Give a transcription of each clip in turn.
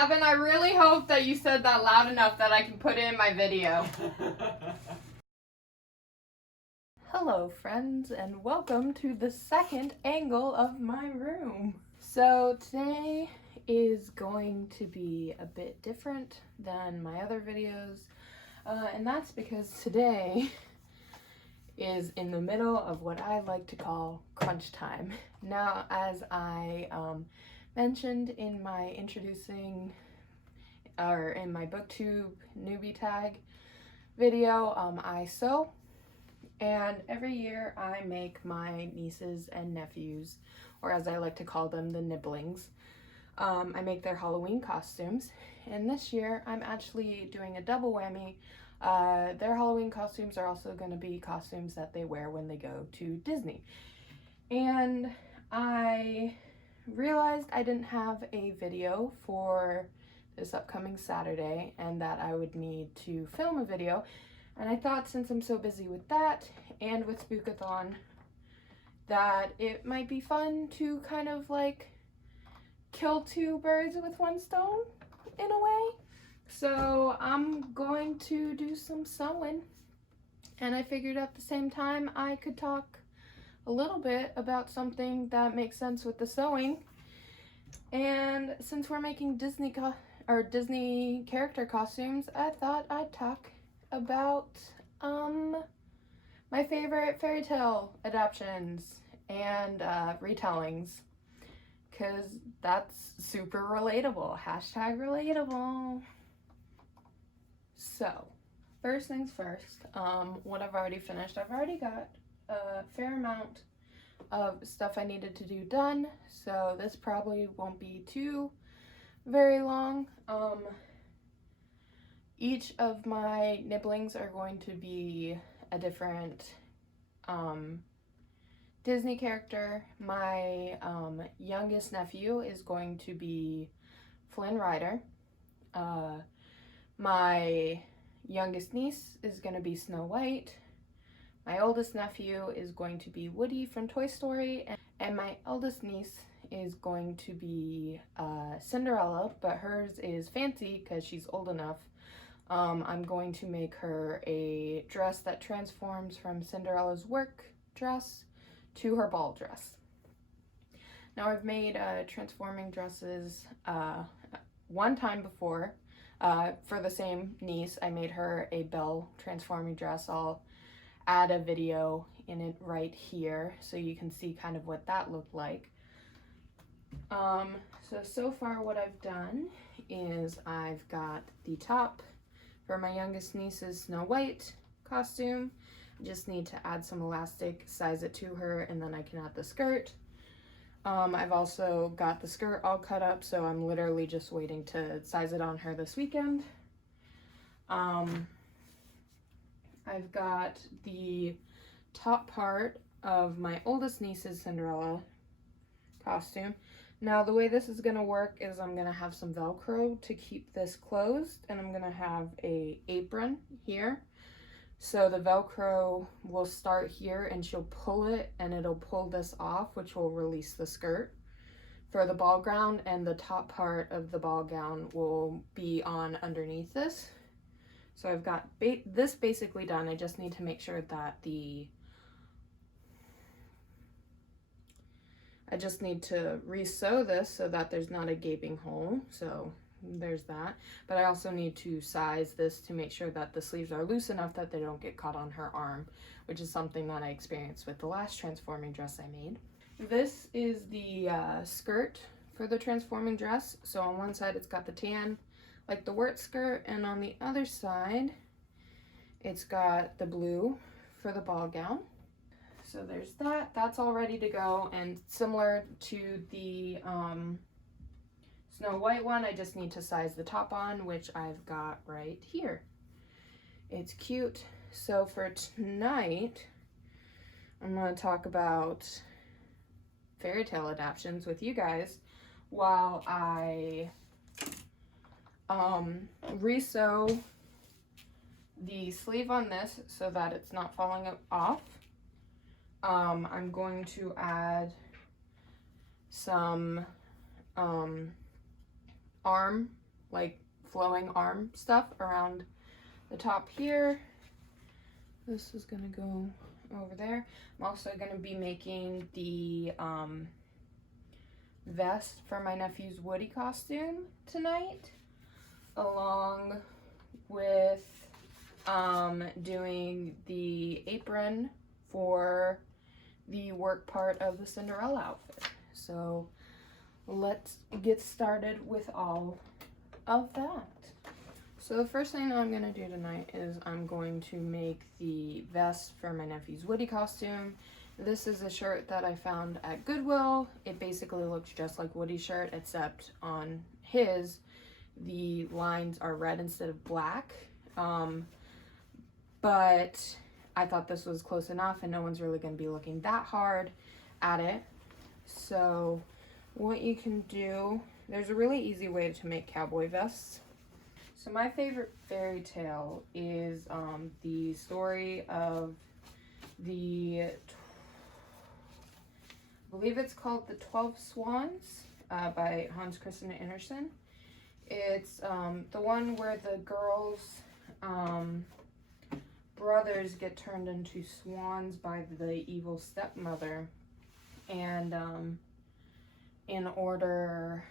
Gavin, I really hope that you said that loud enough that I can put it in my video. Hello friends, and welcome to the second angle of my room. So today is going to be a bit different than my other videos, and that's because today is in the middle of what I like to call crunch time. Now, as I mentioned in my in my Booktube newbie tag video, I sew, and every year I make my nieces and nephews, or as I like to call them, the nibblings. I make their Halloween costumes, and this year I'm actually doing a double whammy. Their Halloween costumes are also going to be costumes that they wear when they go to Disney. And I realized I didn't have a video for this upcoming Saturday and that I would need to film a video. And I thought, since I'm so busy with that and with Spookathon, that it might be fun to kind of like kill two birds with one stone in a way. So I'm going to do some sewing, and I figured at the same time I could talk a little bit about something that makes sense with the sewing. And since we're making Disney character costumes, I thought I'd talk about my favorite fairy tale adaptions and retellings, because that's super relatable. Hashtag relatable. So, first things first, what I've already finished, I've already got a fair amount of stuff I needed to do done, so this probably won't be too very long. Each of my nibblings are going to be a different Disney character. My youngest nephew is going to be Flynn Rider. My youngest niece is going to be Snow White. My oldest nephew is going to be Woody from Toy Story. And my eldest niece is going to be Cinderella, but hers is fancy because she's old enough. I'm going to make her a dress that transforms from Cinderella's work dress to her ball dress. Now, I've made transforming dresses one time before. For the same niece, I made her a Belle transforming dress. I'll add a video in it right here so you can see kind of what that looked like. So far what I've done is I've got the top for my youngest niece's Snow White costume. I just need to add some elastic, size it to her, and then I can add the skirt. I've also got the skirt all cut up, so I'm literally just waiting to size it on her this weekend. I've got the top part of my oldest niece's Cinderella costume. Now, the way this is going to work is I'm going to have some Velcro to keep this closed, and I'm going to have an apron here. So the Velcro will start here, and she'll pull it, and it'll pull this off, which will release the skirt for the ball gown, and the top part of the ball gown will be on underneath this. So I've got this basically done. I just need to make sure that I just need to re-sew this so that there's not a gaping hole. So there's that. But I also need to size this to make sure that the sleeves are loose enough that they don't get caught on her arm, which is something that I experienced with the last transforming dress I made. This is the skirt for the transforming dress. So on one side it's got the tan, like the Wirt skirt, and on the other side it's got the blue for the ball gown. So there's that. That's all ready to go, and similar to the Snow White one, I just need to size the top on, which I've got right here. It's cute. So for tonight, I'm going to talk about fairy tale adaptions with you guys while I re-sew the sleeve on this so that it's not falling off. I'm going to add some arm like flowing arm stuff around the top here. This is gonna go over there. I'm also gonna be making the vest for my nephew's Woody costume tonight, along with doing the apron for the work part of the Cinderella outfit. So let's get started with all of that. So the first thing I'm going to do tonight is I'm going to make the vest for my nephew's Woody costume. This is a shirt that I found at Goodwill. It basically looks just like Woody's shirt, except on his, the lines are red instead of black. But I thought this was close enough and no one's really going to be looking that hard at it. So what you can do, there's a really easy way to make cowboy vests. So my favorite fairy tale is the story of I believe it's called The 12 Swans by Hans Christian Andersen. It's the one where the girls' brothers get turned into swans by the evil stepmother, and in order,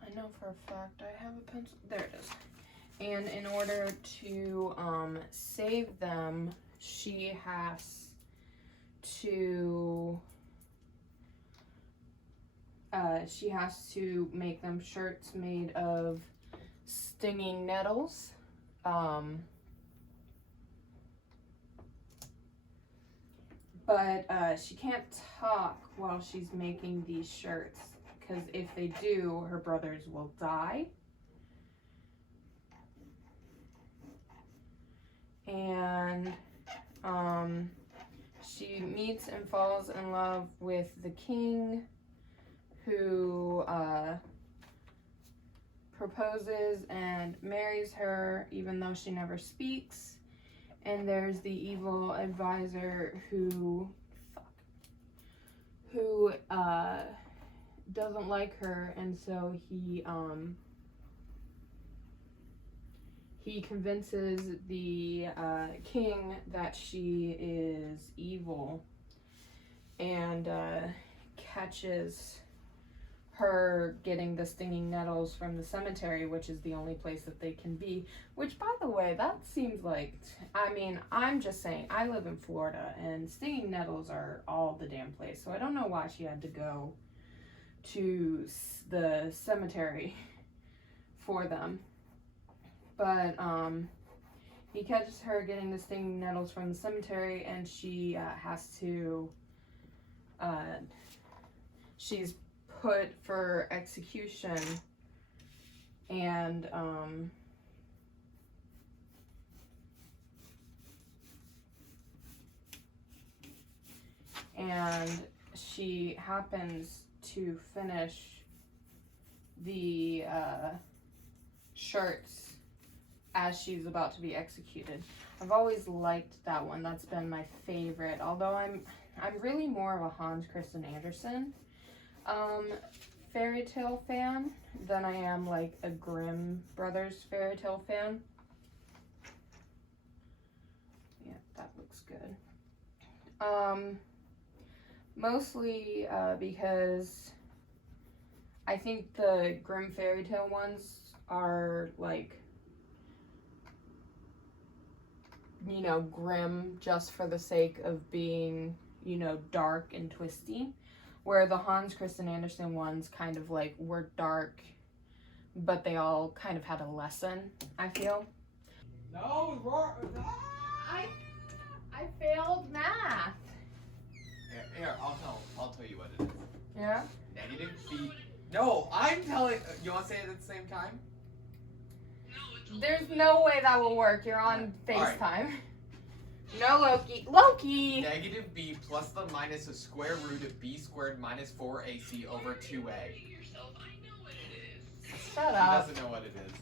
I know for a fact I have a pencil, there it is, and in order to save them, she has to make them shirts made of stinging nettles. But she can't talk while she's making these shirts, because if they do, her brothers will die. And she meets and falls in love with the king, who proposes and marries her even though she never speaks. And there's the evil advisor who doesn't like her, and so he convinces the king that she is evil, and catches her getting the stinging nettles from the cemetery, which is the only place that they can be. Which, by the way, that seems like, I mean, I'm just saying, I live in Florida and stinging nettles are all the damn place, so I don't know why she had to go to the cemetery for them. But he catches her getting the stinging nettles from the cemetery, and she has to, she's put for execution, and she happens to finish the shirts as she's about to be executed. I've always liked that one. That's been my favorite, although I'm really more of a Hans Christian Andersen fairy tale fan than I am like a Grimm Brothers fairy tale fan. Yeah, that looks good. Mostly because I think the Grimm fairy tale ones are like, you know, grim just for the sake of being, you know, dark and twisty. Where the Hans Christian Andersen ones kind of like were dark, but they all kind of had a lesson, I feel. No, I failed math. Here, I'll tell you what it is. Yeah? Negative B. No, I'm telling. You want to say it at the same time? There no way that will work. You're on FaceTime. Right. No, Loki. Loki! Negative B plus the minus of square root of B squared minus 4AC over 2A. Shut He up. doesn't know what it is.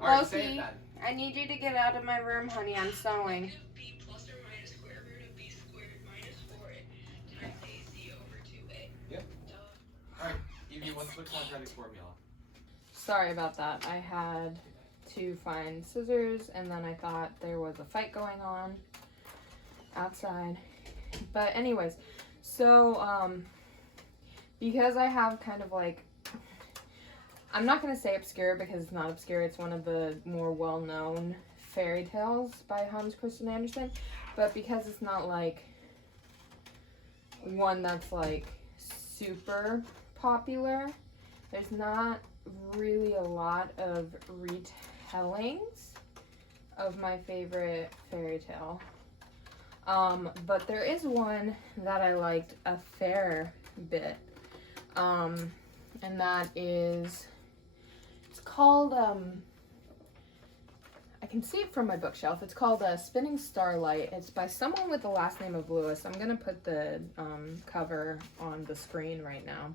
Alright, say it Loki, then. I need you to get out of my room, honey. I'm sewing. B plus or minus square root of B squared minus 4 times AC over 2A. Yep. Alright, you Amy, what's the quadratic formula? Sorry about that. I had to find scissors, and then I thought there was a fight going on outside. But anyways, so because I have kind of like, I'm not gonna say obscure because it's not obscure. It's one of the more well-known fairy tales by Hans Christian Andersen. But because it's not like one that's like super popular, there's not really a lot of retellings of my favorite fairy tale. But there is one that I liked a fair bit. And that is, it's called, I can see it from my bookshelf. It's called Spinning Starlight. It's by someone with the last name of Lewis. I'm gonna put the cover on the screen right now.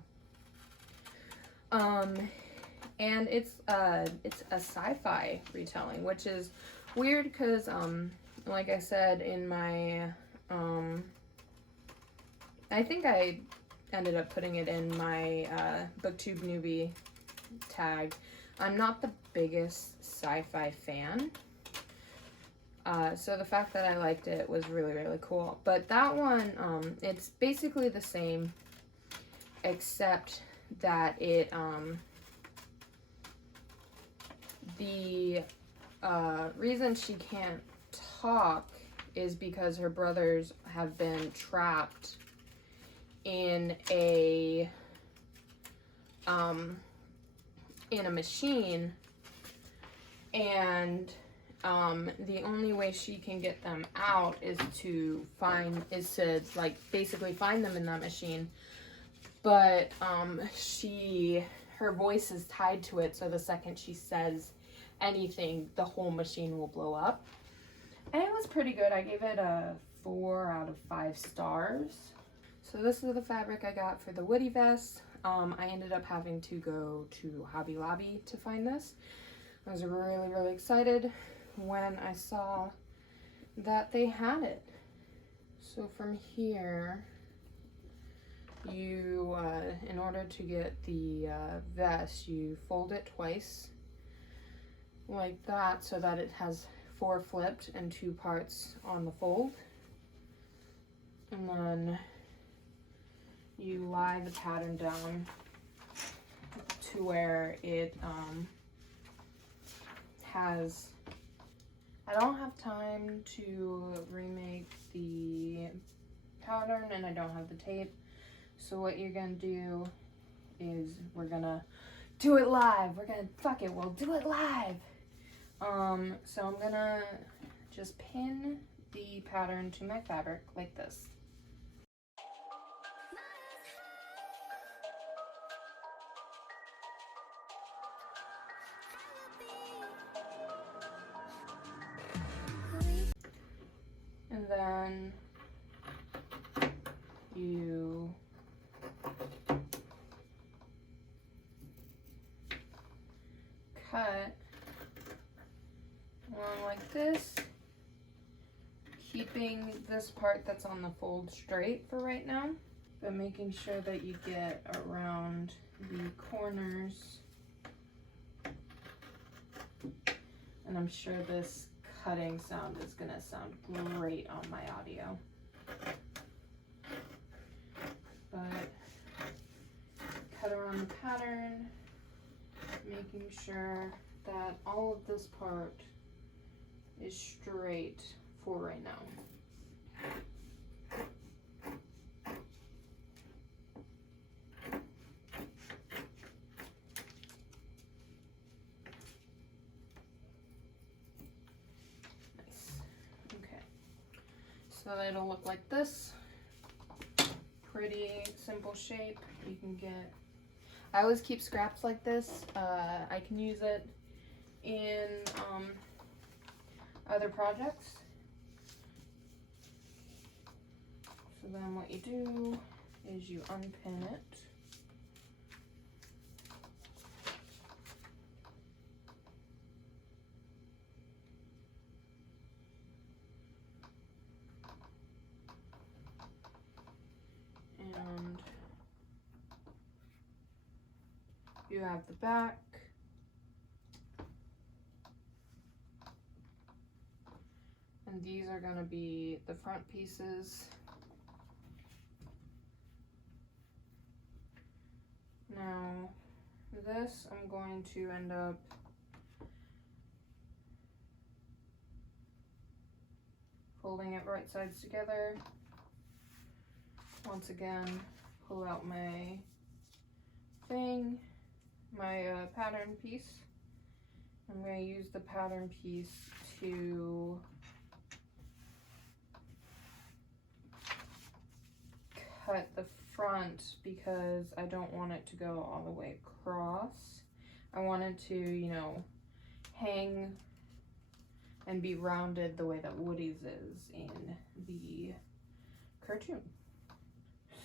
And it's a sci-fi retelling, which is weird because, like I said in my, I think I ended up putting it in my Booktube newbie tag. I'm not the biggest sci-fi fan, so the fact that I liked it was really, really cool. But that one, it's basically the same, except that it, the reason she can't talk is because her brothers have been trapped in a machine, and the only way she can get them out is to like basically find them in that machine. But her voice is tied to it, so the second she says anything, the whole machine will blow up. And it was pretty good. I gave it a 4 out of 5 stars. So this is the fabric I got for the Woody vest. I ended up having to go to Hobby Lobby to find this. I was really, really excited when I saw that they had it. So from here, you, in order to get the vest, you fold it twice like that so that it has 4 flipped and 2 parts on the fold. And then you lie the pattern down to where it has, I don't have time to remake the pattern and I don't have the tape. So what you're gonna do is we're gonna do it live. We'll do it live. So I'm gonna just pin the pattern to my fabric like this. And then you cut along like this, keeping this part that's on the fold straight for right now, but making sure that you get around the corners. And I'm sure this cutting sound is gonna sound great on my audio. But cut around the pattern, making sure that all of this part is straight for right now. Nice. Okay. So it'll look like this. Pretty simple shape. You can get, I always keep scraps like this. I can use it in other projects. So then what you do is you unpin it. And do have the back. And these are going to be the front pieces. Now, this I'm going to end up folding it right sides together. Once again, pull out my thing, my pattern piece. I'm going to use the pattern piece to cut the front because I don't want it to go all the way across. I want it to, you know, hang and be rounded the way that Woody's is in the cartoon.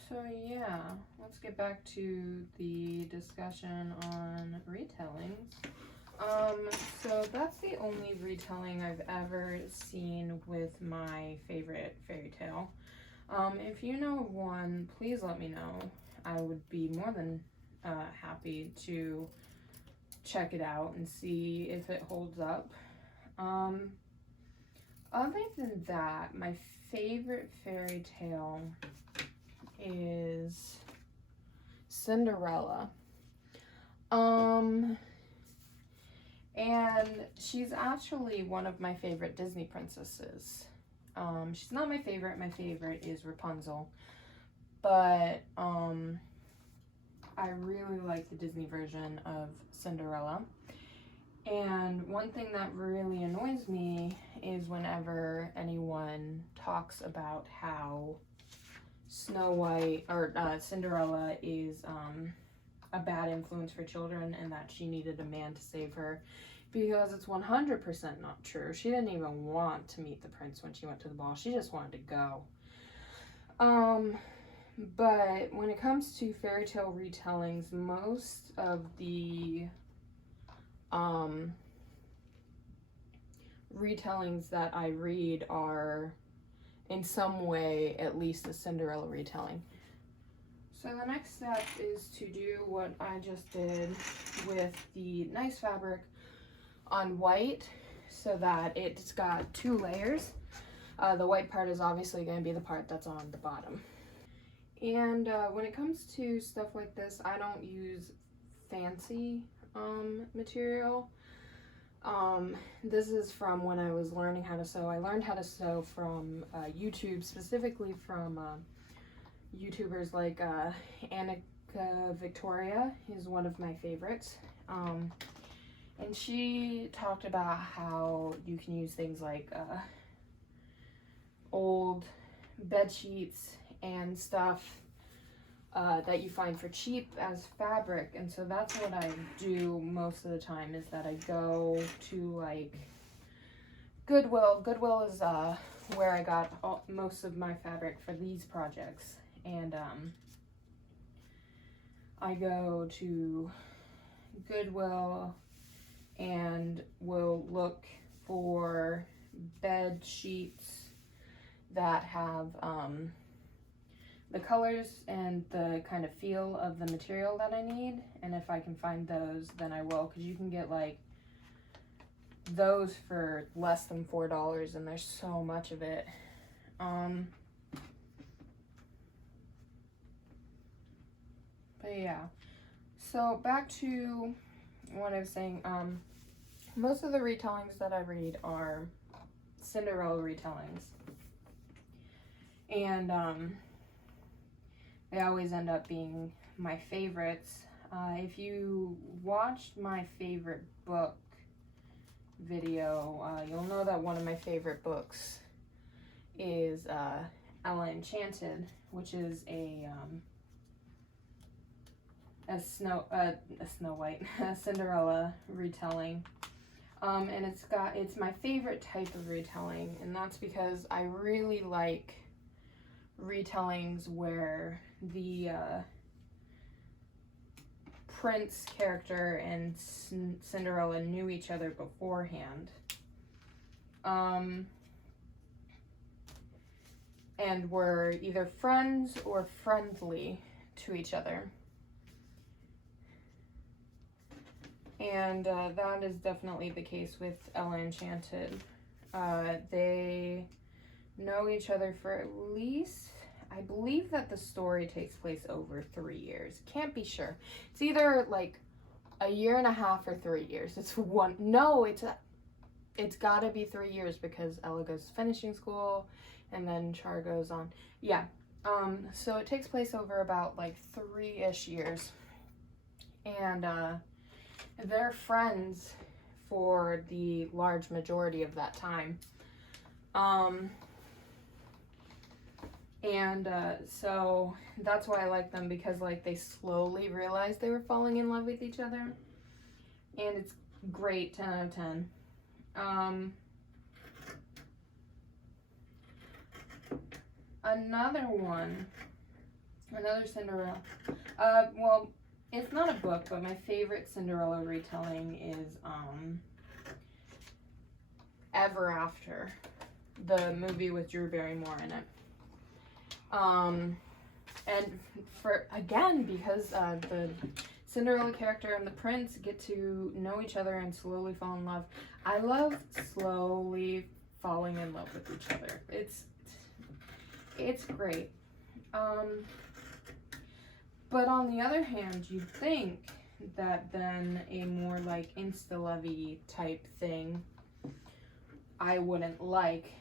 So yeah, let's get back to the discussion on retellings. So that's the only retelling I've ever seen with my favorite fairy tale. If you know of one, please let me know. I would be more than happy to check it out and see if it holds up. Other than that, my favorite fairy tale is Cinderella. And she's actually one of my favorite Disney princesses. She's not my favorite. My favorite is Rapunzel. But I really like the Disney version of Cinderella. And one thing that really annoys me is whenever anyone talks about how Snow White or Cinderella is a bad influence for children and that she needed a man to save her, because it's 100% not true. She didn't even want to meet the prince when she went to the ball. She just wanted to go. But when it comes to fairy tale retellings, most of the retellings that I read are in some way at least a Cinderella retelling. So the next step is to do what I just did with the nice fabric on white so that it's got 2 layers. The white part is obviously going to be the part that's on the bottom. And when it comes to stuff like this, I don't use fancy material. This is from when I was learning how to sew. I learned how to sew from YouTube, specifically from YouTubers like Annika Victoria is one of my favorites. And she talked about how you can use things like old bed sheets and stuff that you find for cheap as fabric. And so that's what I do most of the time, is that I go to like Goodwill. Goodwill is where I got most of my fabric for these projects. And I go to Goodwill and will look for bed sheets that have the colors and the kind of feel of the material that I need. And if I can find those, then I will, because you can get like those for less than $4 and there's so much of it. But yeah, so back to what I was saying. Most of the retellings that I read are Cinderella retellings, and they always end up being my favorites. If you watched my favorite book video, you'll know that one of my favorite books is Ella Enchanted, which is a Cinderella retelling. And it's my favorite type of retelling, and that's because I really like retellings where the prince character and Cinderella knew each other beforehand. And were either friends or friendly to each other. And that is definitely the case with Ella Enchanted. They know each other for at least, I believe that the story takes place over 3 years. Can't be sure. It's either like a year and a half or 3 years. It's one. No, it's got to be 3 years because Ella goes to finishing school, and then Char goes on. Yeah. So it takes place over about like 3-ish years, and they're friends for the large majority of that time. So that's why I like them, because like they slowly realized they were falling in love with each other, and it's great. 10 out of 10. Another Cinderella. Well, it's not a book, but my favorite Cinderella retelling is Ever After, the movie with Drew Barrymore in it. And because the Cinderella character and the prince get to know each other and slowly fall in love. I love slowly falling in love with each other. It's great. But on the other hand, you'd think that then a more like insta-lovey type thing I wouldn't like.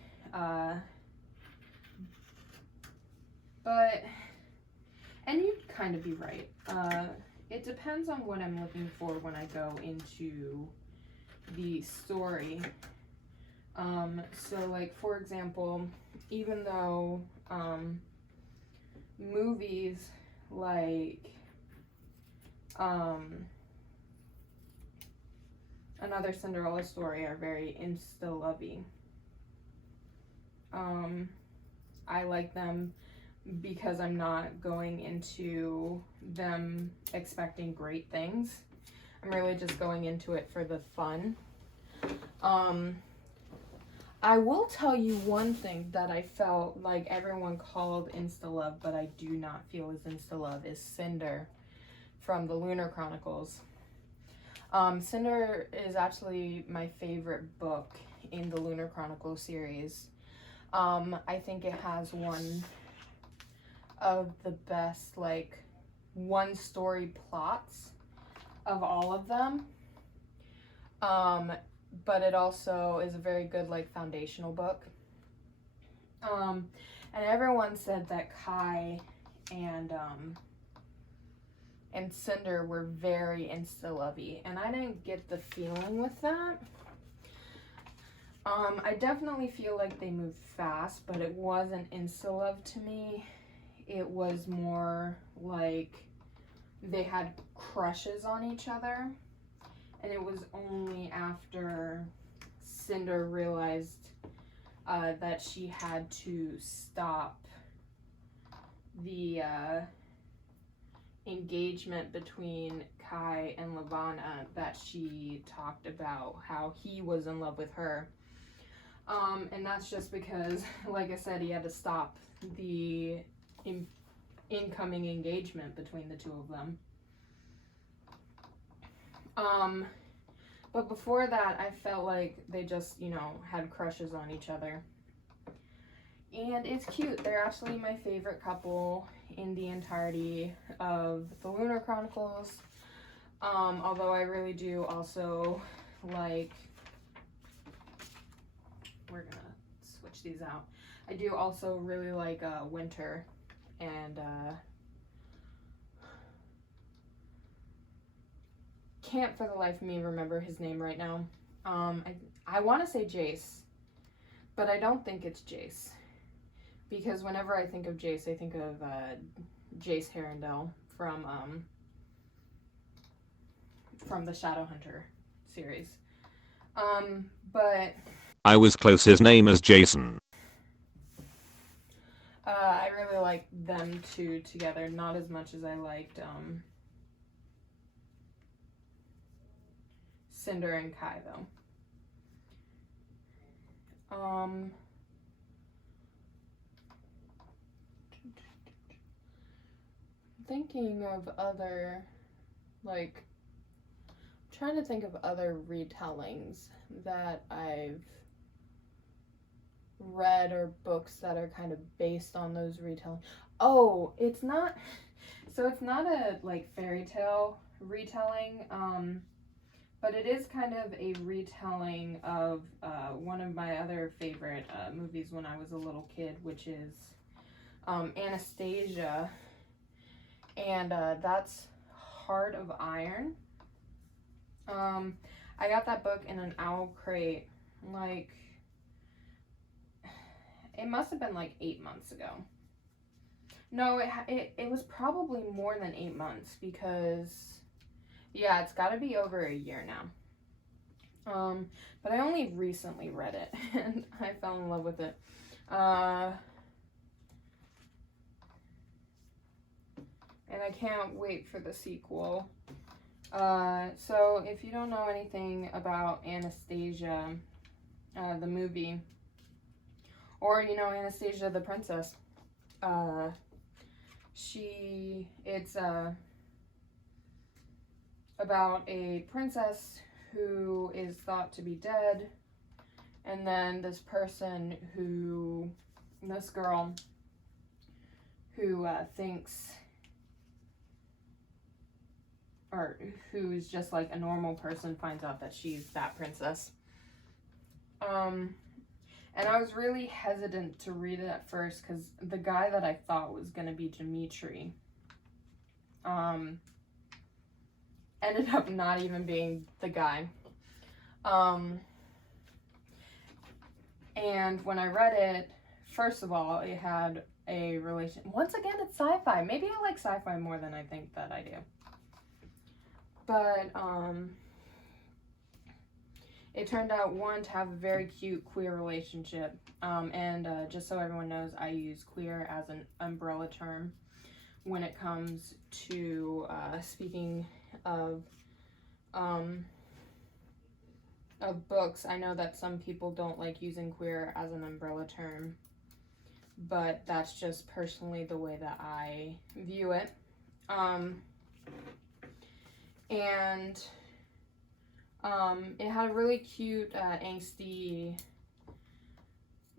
And you'd kind of be right. It depends on what I'm looking for when I go into the story. So like, for example, even though movies like Another Cinderella Story are very insta-lovey, I like them because I'm not going into them expecting great things. I'm really just going into it for the fun. I will tell you one thing that I felt like everyone called insta-love, but I do not feel is insta-love, is Cinder from the Lunar Chronicles. Cinder is actually my favorite book in the Lunar Chronicles series. I think it has one of the best, like, one-story plots of all of them. But it also is a very good, like, foundational book. And everyone said that Kai and Cinder were very insta-lovey, and I didn't get the feeling with that. I definitely feel like they moved fast, but it wasn't insta-love to me. It was more like they had crushes on each other, and it was only after Cinder realized that she had to stop the engagement between Kai and Lavanna that she talked about how he was in love with her. And that's just because, like I said, he had to stop the incoming engagement between the two of them. But before that, I felt like they just, had crushes on each other. And it's cute. They're actually my favorite couple in the entirety of the Lunar Chronicles. Although I really do also like... We're gonna switch these out. I do also really like Winter and can't for the life of me remember his name right now. I want to say Jace, but I don't think it's Jace, because whenever I think of Jace, I think of Jace Herondale from the Shadowhunter series. But I was close. His name is Jason. I really like them two together, not as much as I liked Cinder and Kai, though. Thinking of other, like, I'm trying to think of other retellings that I've read or books that are kind of based on those retellings. Oh, it's not a like fairy tale retelling, but it is kind of a retelling of one of my other favorite movies when I was a little kid, which is Anastasia, and that's Heart of Iron. I got that book in an owl crate, like, it must have been like 8 months ago. No, it was probably more than 8 months, because, yeah, it's got to be over a year now. But I only recently read it, and I fell in love with it. And I can't wait for the sequel. So if you don't know anything about Anastasia, the movie, or, you know, Anastasia the princess, it's about a princess who is thought to be dead, and then this girl who thinks, or who's just like a normal person, finds out that she's that princess. And I was really hesitant to read it at first because the guy that I thought was going to be Dimitri ended up not even being the guy. And when I read it, first of all, it had a relation. Once again, it's sci-fi. Maybe I like sci-fi more than I think that I do. But it turned out, one, to have a very cute queer relationship. And just so everyone knows, I use queer as an umbrella term when it comes to speaking of books. I know that some people don't like using queer as an umbrella term, but that's just personally the way that I view it. It had a really cute, angsty,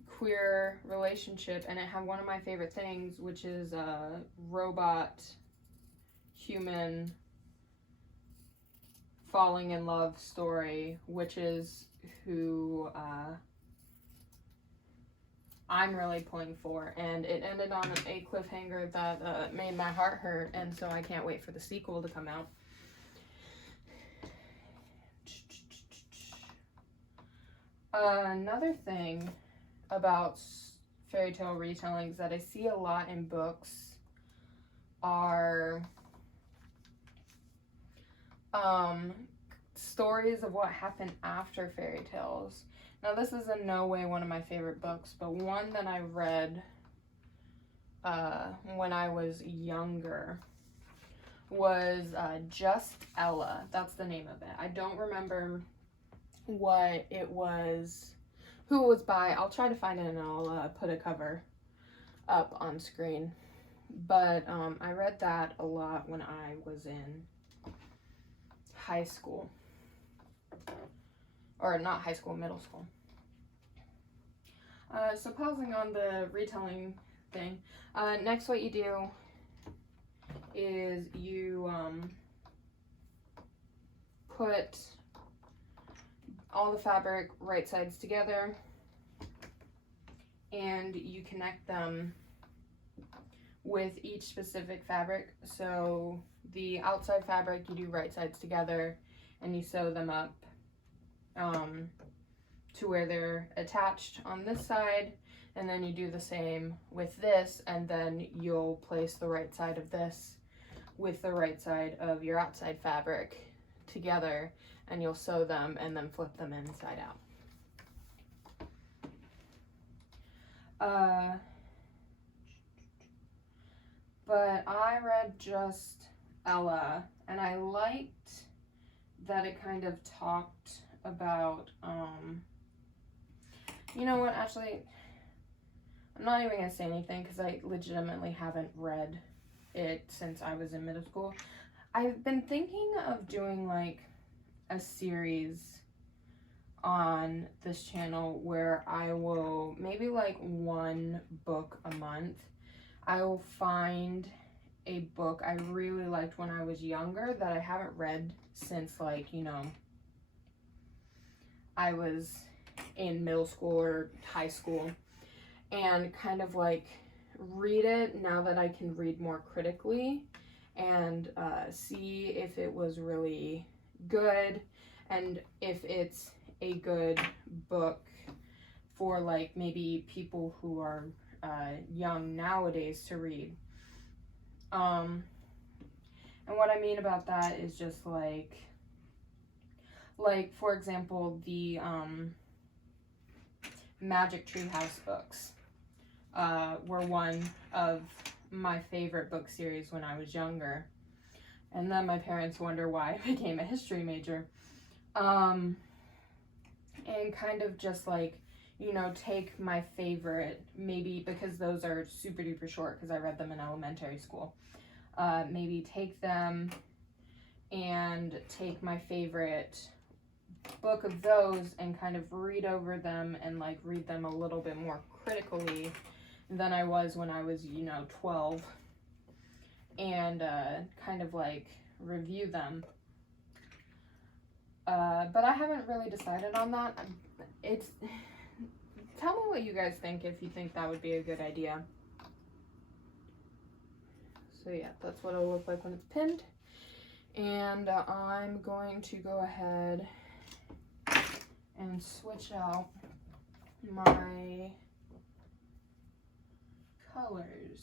queer relationship, and it had one of my favorite things, which is a robot human falling in love story, which is who I'm really pulling for, and it ended on a cliffhanger that made my heart hurt, and so I can't wait for the sequel to come out. Another thing about fairy tale retellings that I see a lot in books are stories of what happened after fairy tales. Now, this is in no way one of my favorite books, but one that I read when I was younger was Just Ella. That's the name of it. I don't remember what it was, who it was by. I'll try to find it and I'll put a cover up on screen. But I read that a lot when I was in high school. Or not high school, middle school. So pausing on the retelling thing, next what you do is you put all the fabric right sides together, and you connect them with each specific fabric. So the outside fabric, you do right sides together, and you sew them up to where they're attached on this side, and then you do the same with this, and then you'll place the right side of this with the right side of your outside fabric together, and you'll sew them and then flip them inside out. But I read Just Ella, and I liked that it kind of talked about, you know what, actually, I'm not even going to say anything because I legitimately haven't read it since I was in middle school. I've been thinking of doing like a series on this channel where I will, maybe like one book a month, I will find a book I really liked when I was younger that I haven't read since, like, you know, I was in middle school or high school, and kind of like read it now that I can read more critically, and see if it was really good and if it's a good book for like maybe people who are young nowadays to read. And what I mean about that is just like for example, the Magic Treehouse books were one of my favorite book series when I was younger. And then my parents wonder why I became a history major. And kind of just like, you know, take my favorite, maybe because those are super duper short because I read them in elementary school. Maybe take them and take my favorite book of those and kind of read over them and like read them a little bit more critically than I was when I was, you know, 12, and kind of like review them. But I haven't really decided on that. Tell me what you guys think, if you think that would be a good idea. So yeah, that's what it'll look like when it's pinned. And I'm going to go ahead and switch out my colors.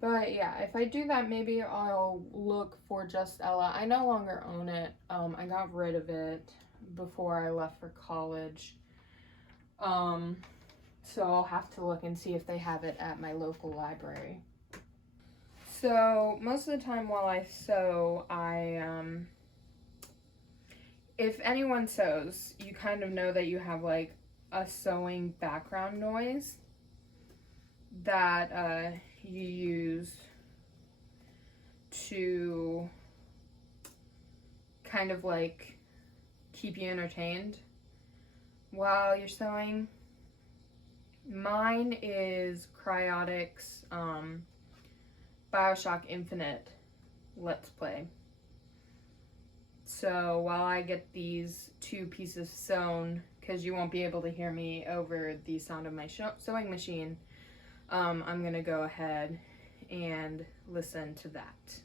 But yeah, if I do that, maybe I'll look for Just Ella. I no longer own it. I got rid of it before I left for college. So I'll have to look and see if they have it at my local library. So most of the time while I sew, if anyone sews, you kind of know that you have like a sewing background noise that you use to kind of like keep you entertained while you're sewing. Mine is Cryonics BioShock Infinite Let's Play. So while I get these two pieces sewn, because you won't be able to hear me over the sound of my sewing machine, I'm gonna go ahead and listen to that.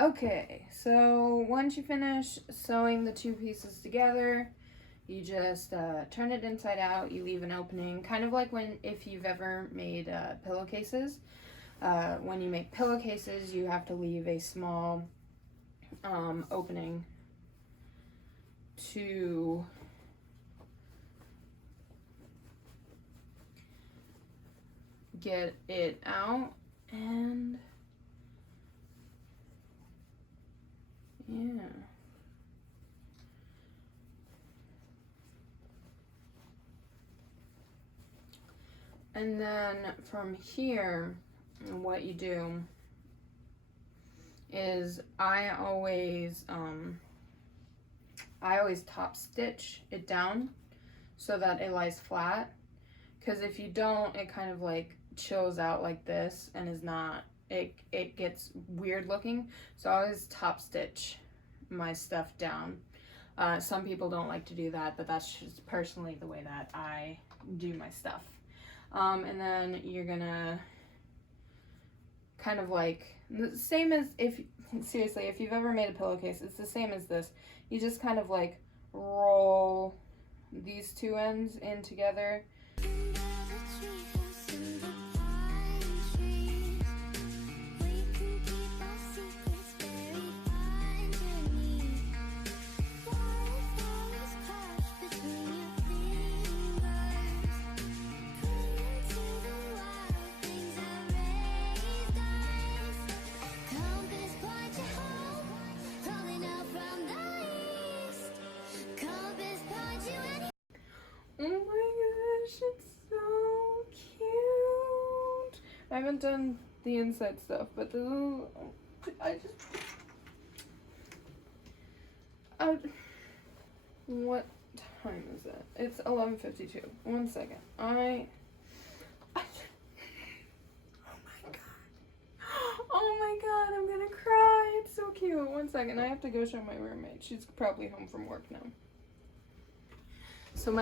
Okay, so once you finish sewing the two pieces together, you just turn it inside out. You leave an opening, kind of like if you've ever made pillowcases. When you make pillowcases, you have to leave a small opening to get it out, and yeah. And then from here, what you do is I always top stitch it down so that it lies flat, because if you don't, it kind of like chills out like this and is not, it gets weird looking. So I always top stitch my stuff down. Some people don't like to do that, but that's just personally the way that I do my stuff. And then you're gonna kind of like, the same as if you've ever made a pillowcase, it's the same as this. You just kind of like roll these two ends in together. Oh my gosh, I haven't done the inside stuff, but what time is it? It's 11:52. 1 second. Oh my god, I'm gonna cry. It's so cute. 1 second. I have to go show my roommate. She's probably home from work now. So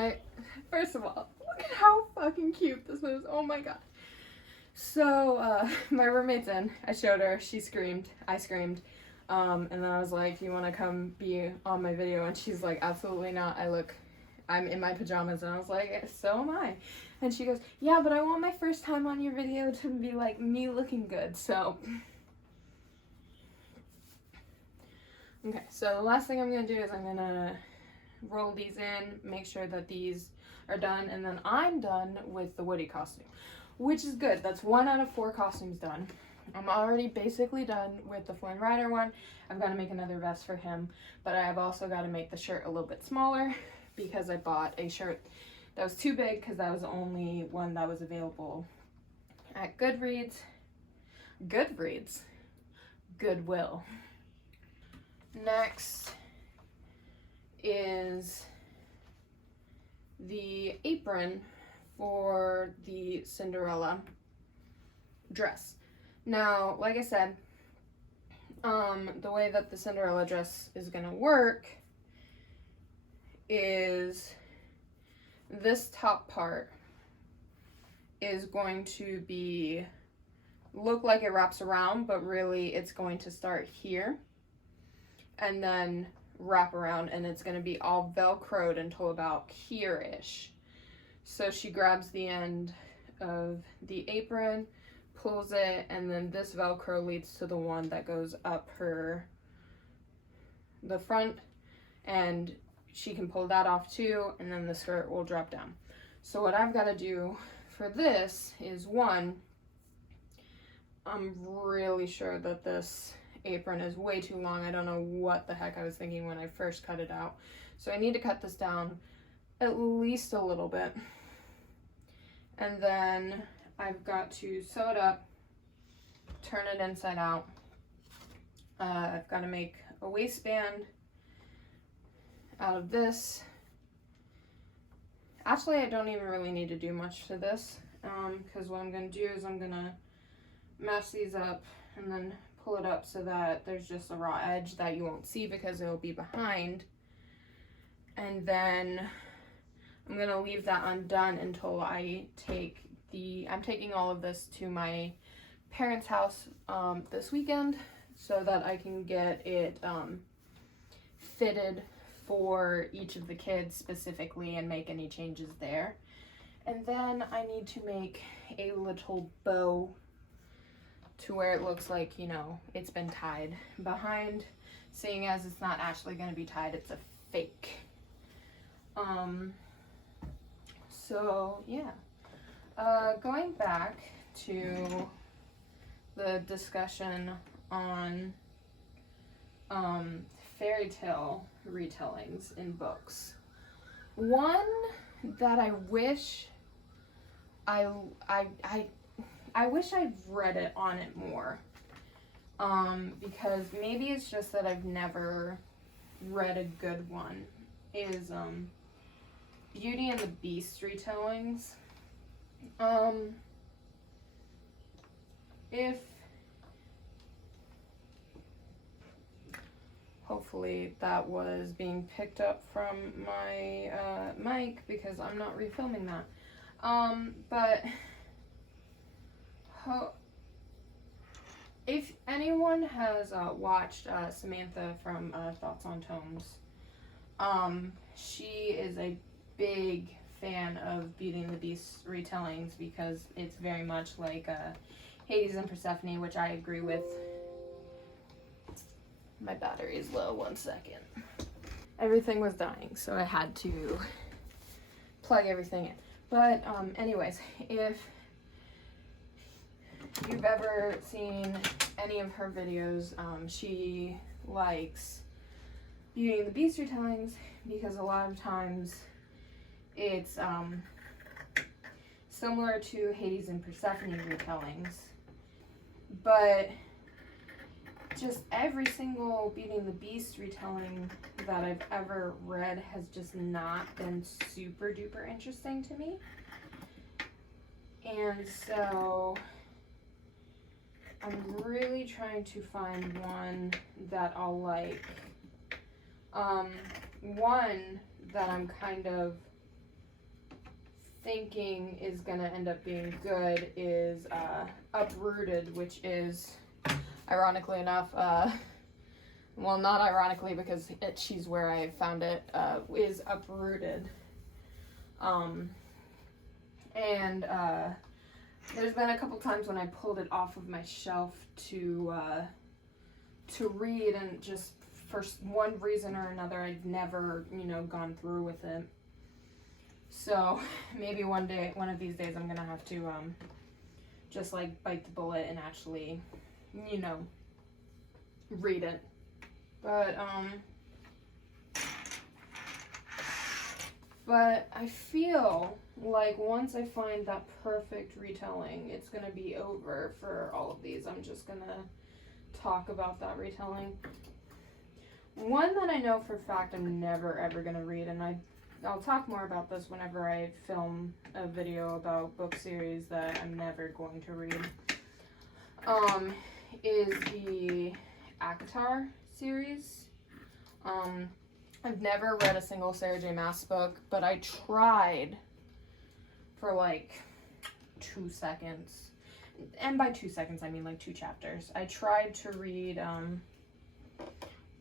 first of all, look at how fucking cute this is. Oh my god. So, my roommate's in. I showed her. She screamed. I screamed. And then I was like, do you want to come be on my video? And she's like, absolutely not. I'm in my pajamas. And I was like, so am I. And she goes, yeah, but I want my first time on your video to be like me looking good. So, okay. So the last thing I'm going to do is I'm going to roll these in, make sure that these are done. And then I'm done with the Woody costume, which is good. That's 1 out of 4 costumes done. I'm already basically done with the Flynn Rider one. I've got to make another vest for him, but I have also got to make the shirt a little bit smaller because I bought a shirt that was too big because that was the only one that was available at Goodwill. Next is the apron for the Cinderella dress. Now, like I said, the way that the Cinderella dress is gonna work is this top part is going to look like it wraps around, but really it's going to start here and then wrap around, and it's going to be all velcroed until about here-ish. So she grabs the end of the apron, pulls it, and then this velcro leads to the one that goes up the front, and she can pull that off too, and then the skirt will drop down. So what I've got to do for this is, one, I'm really sure that this apron is way too long. I don't know what the heck I was thinking when I first cut it out. So I need to cut this down at least a little bit. And then I've got to sew it up, turn it inside out. I've got to make a waistband out of this. Actually, I don't even really need to do much to this, because what I'm going to do is I'm going to match these up and then pull it up so that there's just a raw edge that you won't see because it'll be behind. And then I'm going to leave that undone until I'm taking all of this to my parents' house this weekend so that I can get it fitted for each of the kids specifically and make any changes there. And then I need to make a little bow to where it looks like, you know, it's been tied behind, seeing as it's not actually going to be tied, it's a fake. So yeah, going back to the discussion on Fairytale retellings in books. One that I wish I wish I'd read it on it more. Because maybe it's just that I've never read a good one, is Beauty and the Beast retellings. Hopefully that was being picked up from my mic because I'm not refilming that. But if anyone has watched Samantha from Thoughts on Tomes, she is a big fan of Beauty and the Beast retellings because it's very much like Hades and Persephone, which I agree with. My battery is low, 1 second. Everything was dying, so I had to plug everything in. But anyways, if you've ever seen any of her videos, she likes Beauty and the Beast retellings because a lot of times it's similar to Hades and Persephone retellings, but just every single Beauty and the Beast retelling that I've ever read has just not been super duper interesting to me. And so I'm really trying to find one that I'll like. One that I'm kind of thinking is gonna end up being good is Uprooted, which is, ironically enough, well, not ironically because she's where I found it, is Uprooted. And there's been a couple times when I pulled it off of my shelf to read, and just for one reason or another, I've never, gone through with it. So maybe one of these days, I'm gonna have to just like bite the bullet and actually, read it. But I feel like once I find that perfect retelling, it's gonna be over for all of these. I'm just gonna talk about that retelling. One that I know for a fact I'm never ever gonna read, and I'll talk more about this whenever I film a video about book series that I'm never going to read, is the ACOTAR series. I've never read a single Sarah J Maas book, but I tried for like 2 seconds. And by 2 seconds, I mean like 2 chapters. I tried to read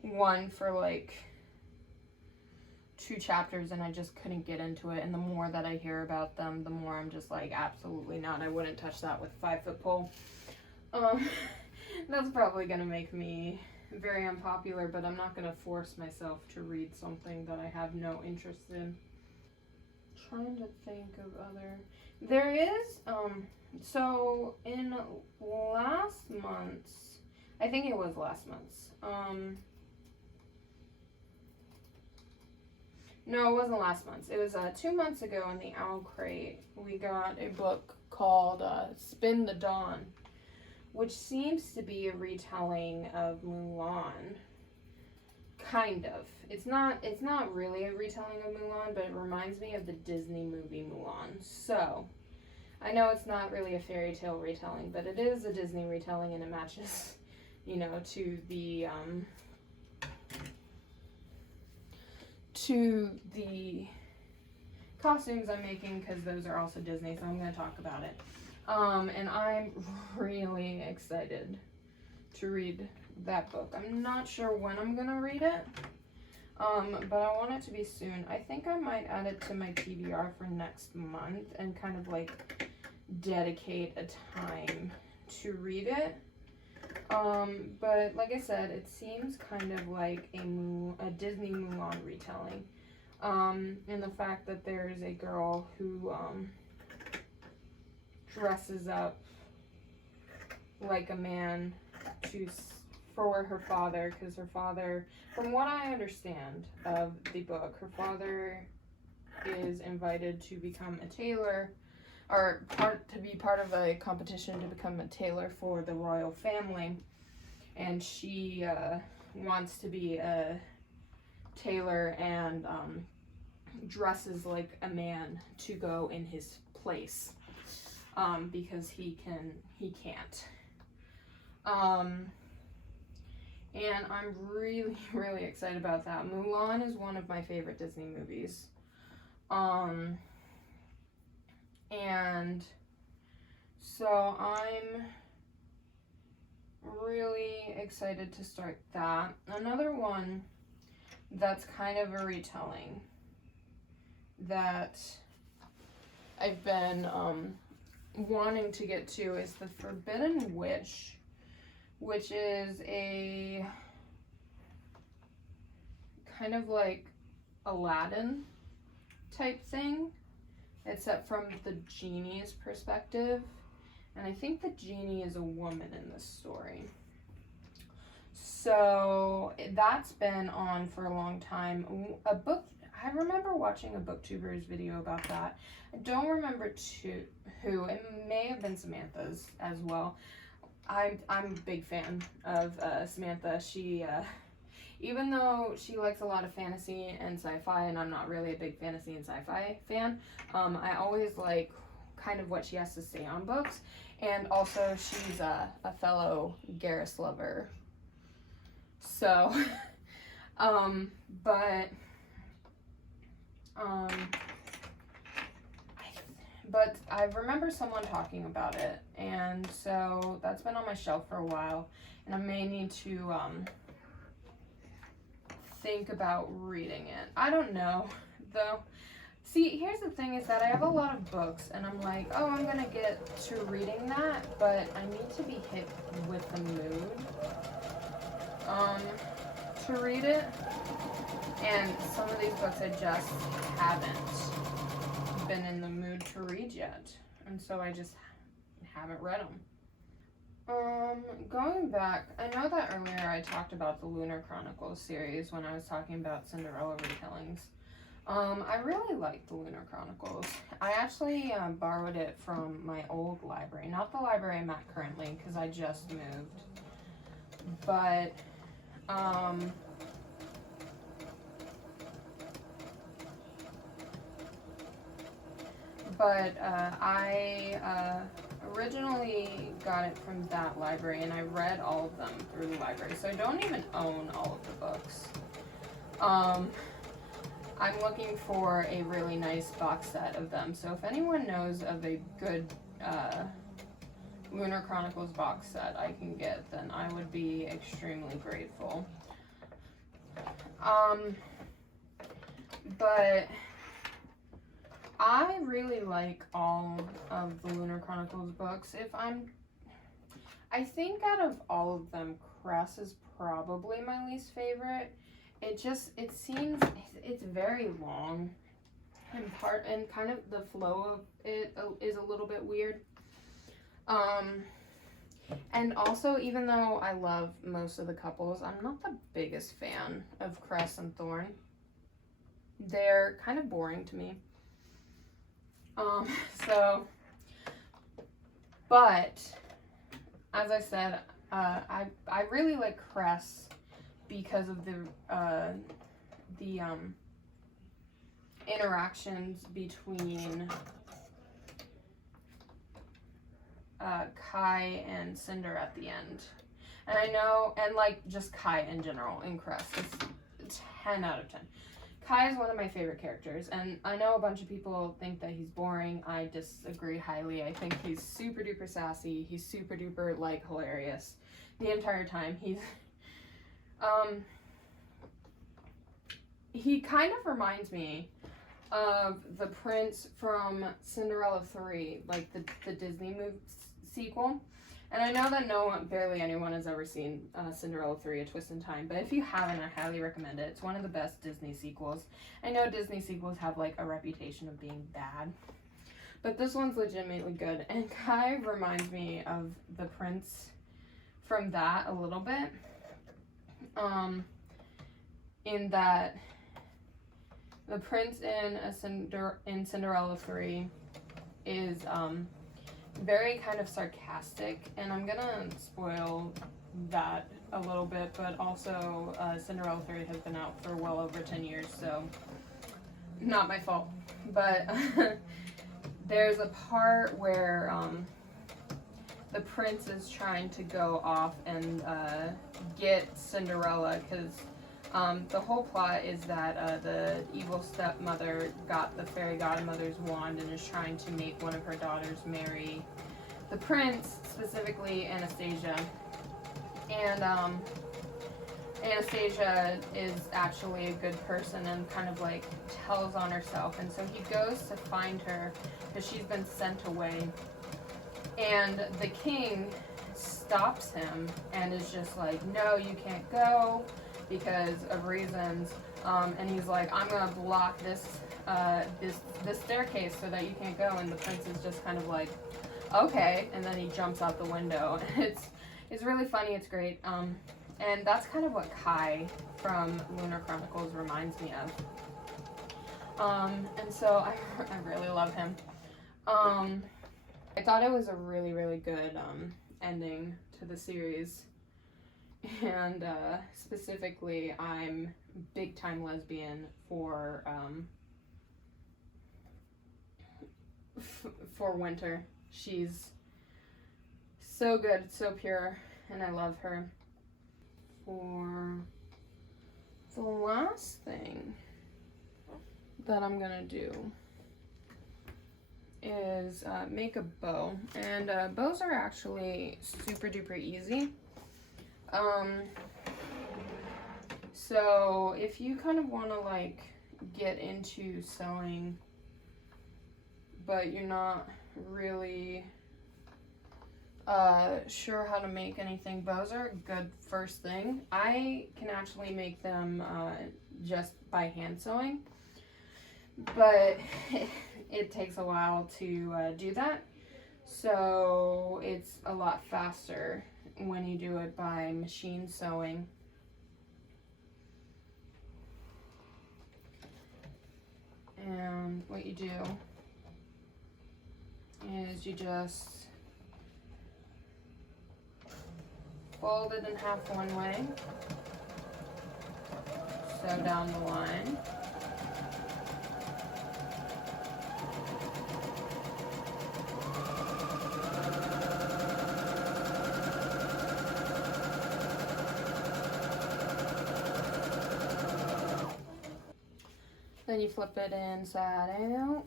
one for like 2 chapters, and I just couldn't get into it. And the more that I hear about them, the more I'm just like, absolutely not. I wouldn't touch that with a 5-foot pole. That's probably gonna make me very unpopular, but I'm not gonna force myself to read something that I have no interest in. Trying to think of other. There is so in last month's, I think it was last month's. No, it wasn't last month's. It was 2 months ago in the Owl Crate. We got a book called Spin the Dawn, which seems to be a retelling of Mulan. Kind of. It's not really a retelling of Mulan, but it reminds me of the Disney movie Mulan. So, I know it's not really a fairy tale retelling, but it is a Disney retelling, and it matches, to the costumes I'm making, because those are also Disney, so I'm going to talk about it. And I'm really excited to read that book. I'm not sure when I'm going to read it, but I want it to be soon. I think I might add it to my TBR for next month and kind of like dedicate a time to read it. But like I said, it seems kind of like a Disney Mulan retelling. And the fact that there's a girl who dresses up like a man for her father, because her father, from what I understand of the book, her father is invited to become a tailor, or to be part of a competition to become a tailor for the royal family, and she wants to be a tailor and dresses like a man to go in his place, because he can't. And I'm really, really excited about that. Mulan is one of my favorite Disney movies. And so I'm really excited to start that. Another one that's kind of a retelling that I've been wanting to get to is The Forbidden Witch, which is a kind of like Aladdin type thing, except from the genie's perspective. And I think the genie is a woman in this story. So that's been on for a long time. A book, I remember watching a booktuber's video about that. I don't remember who. It may have been Samantha's as well. I'm a big fan of Samantha. She, even though she likes a lot of fantasy and sci-fi, and I'm not really a big fantasy and sci-fi fan, I always like kind of what she has to say on books. And also, she's a fellow Garrus lover. So, but I remember someone talking about it, and so that's been on my shelf for a while, and I may need to think about reading it. I don't know, though. See, here's the thing is that I have a lot of books, and I'm like, oh, I'm gonna get to reading that, but I need to be hit with the mood to read it, and some of these books I just haven't been in the mood to read yet, and so I just haven't read them. Going back, I know that earlier I talked about the Lunar Chronicles series when I was talking about Cinderella Retellings. I really like the Lunar Chronicles. I actually borrowed it from my old library, not the library I'm at currently because I just moved, but I originally got it from that library, and I read all of them through the library, so I don't even own all of the books. I'm looking for a really nice box set of them, so if anyone knows of a good Lunar Chronicles box set I can get, then I would be extremely grateful. But I really like all of the Lunar Chronicles books. I think out of all of them, Cress is probably my least favorite. It seems, it's very long, and kind of the flow of it is a little bit weird. And also, even though I love most of the couples, I'm not the biggest fan of Cress and Thorn. They're kind of boring to me. But as I said, I really like Cress because of the interactions between Kai and Cinder at the end. And I know, and like just Kai in general in Cress, it's 10 out of 10. Kai is one of my favorite characters, and I know a bunch of people think that he's boring. I disagree highly. I think he's super duper sassy. He's super duper like hilarious the entire time. He kind of reminds me of the prince from Cinderella 3, like the Disney movie sequel. And I know that barely anyone has ever seen Cinderella 3, A Twist in Time, but if you haven't, I highly recommend it. It's one of the best Disney sequels. I know Disney sequels have like a reputation of being bad, but this one's legitimately good. And Kai reminds me of the prince from that a little bit, in that the prince in Cinderella 3 is very kind of sarcastic, and I'm gonna spoil that a little bit, but also Cinderella 3 has been out for well over 10 years, so not my fault. But there's a part where the prince is trying to go off and get Cinderella, because the whole plot is that the evil stepmother got the fairy godmother's wand and is trying to make one of her daughters marry the prince, specifically Anastasia. And Anastasia is actually a good person and kind of like tells on herself, and so he goes to find her because she's been sent away. And the king stops him and is just like, no, you can't go because of reasons, and he's like, I'm gonna block this staircase so that you can't go, and the prince is just kind of like, okay, and then he jumps out the window. It's really funny, it's great, and that's kind of what Kai from Lunar Chronicles reminds me of. And so I really love him. I thought it was a really, really good ending to the series. And specifically, I'm big time lesbian for Winter. She's so good, so pure, and I love her. For the last thing that I'm gonna do is make a bow, and bows are actually super duper easy. So if you kind of want to like get into sewing, but you're not really sure how to make anything, bows are a good first thing. I can actually make them just by hand sewing, but it takes a while to do that, so it's a lot faster when you do it by machine sewing. And what you do is you just fold it in half one way, sew down the line, then you flip it inside out,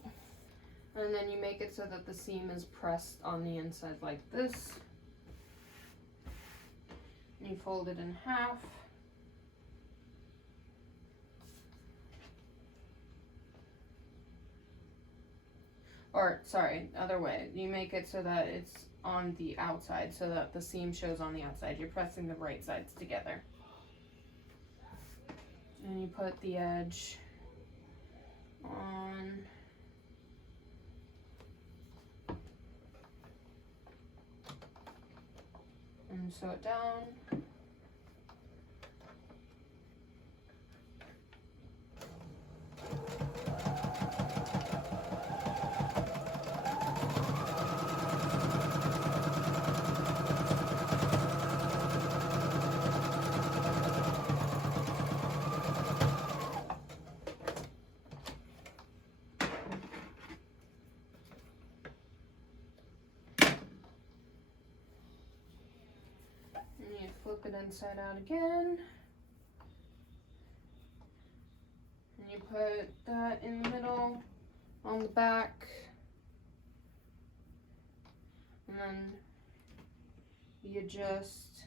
and then you make it so that the seam is pressed on the inside like this. And you fold it in half. Or, sorry, other way. You make it so that it's on the outside, so that the seam shows on the outside. You're pressing the right sides together. And you put the edge on. And sew it down. And you flip it inside out again. And you put that in the middle on the back. And then you just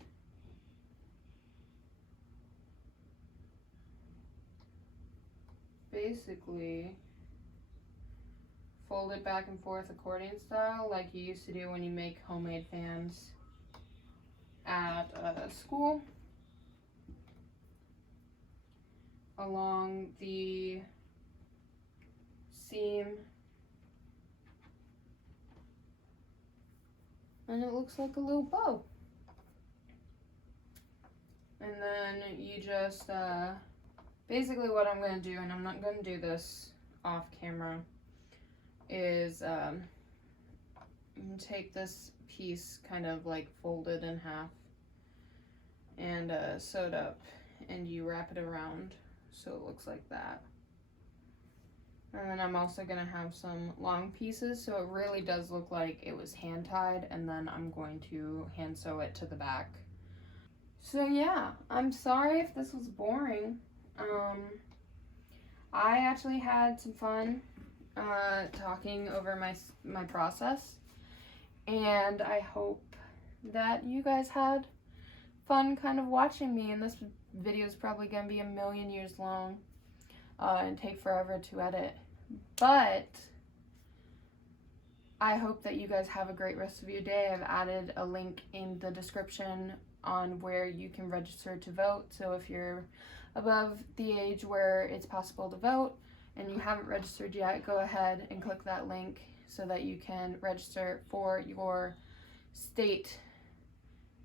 basically fold it back and forth accordion style like you used to do when you make homemade fans at school, along the seam, and it looks like a little bow. And then you just basically what I'm going to do, and I'm not going to do this off camera, is take this piece kind of like folded in half and sewed up, and you wrap it around so it looks like that. And then I'm also going to have some long pieces so it really does look like it was hand tied, and then I'm going to hand sew it to the back. So yeah, I'm sorry if this was boring. I actually had some fun talking over my process, and I hope that you guys had fun kind of watching me. And this video is probably going to be a million years long and take forever to edit, but I hope that you guys have a great rest of your day. I've added a link in the description on where you can register to vote, so if you're above the age where it's possible to vote and you haven't registered yet, go ahead and click that link so that you can register for your state,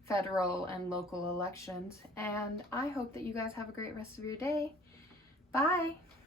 federal, and local elections. And I hope that you guys have a great rest of your day. Bye!